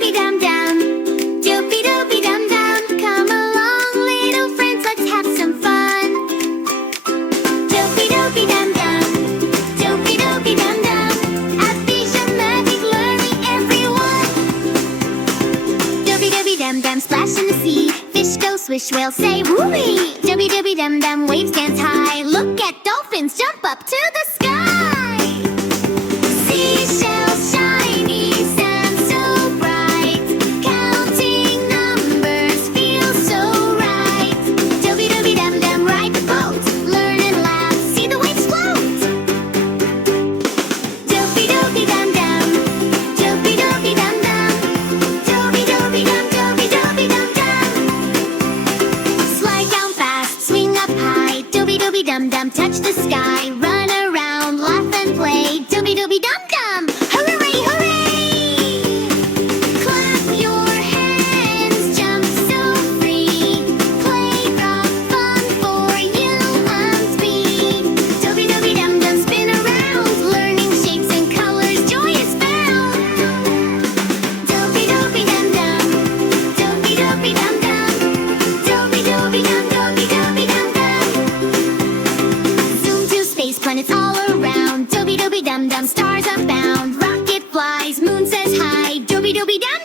Dubi Dum Dam. Dubi Dubi Dum Dam. Come along, little friends, let's have some fun. Dubi Dubi Dum Dam. Dubi Dubi Dum Dam. A vision, magic, learning, everyone. Dubi Dubi Dum Dam, splash in the sea. Fish go swish, whales say woo-wee. Dubi Dubi Dum Dam, waves dance high. Look at dolphins jump up to the sky. Seashells shiny, sand so bright. Counting numbers feels so right. Dubi Dubi Dum Dam, ride the boat. Learn and laugh, see the waves float. Dubi Dubi Dum Dam. Dubi Dubi Dum Dam. Dubi Dubi Dum, Dubi Dubi Dum Dam. Slide down fast, swing up high. Dubi Dubi Dum Dum, touch the sky. Run around, laugh and play. Dubi Dubi Dum Dum, hooray, hooray! Clap your hands, jump so free. Playground fun for you and me. Dubi Dubi Dum Dum, spin around. Learning shapes and colors, joy is found. Dubi Dubi Dum Dum. Dubi Dubi Dum Dum. Dubi Dubi Dum, Dubi Dubi Dum Dum. Zoom to space, planets all around. Dubi Dubi Dum Dum, stars abound. Rocket flies, moon says hi. Dubi Dubi Dum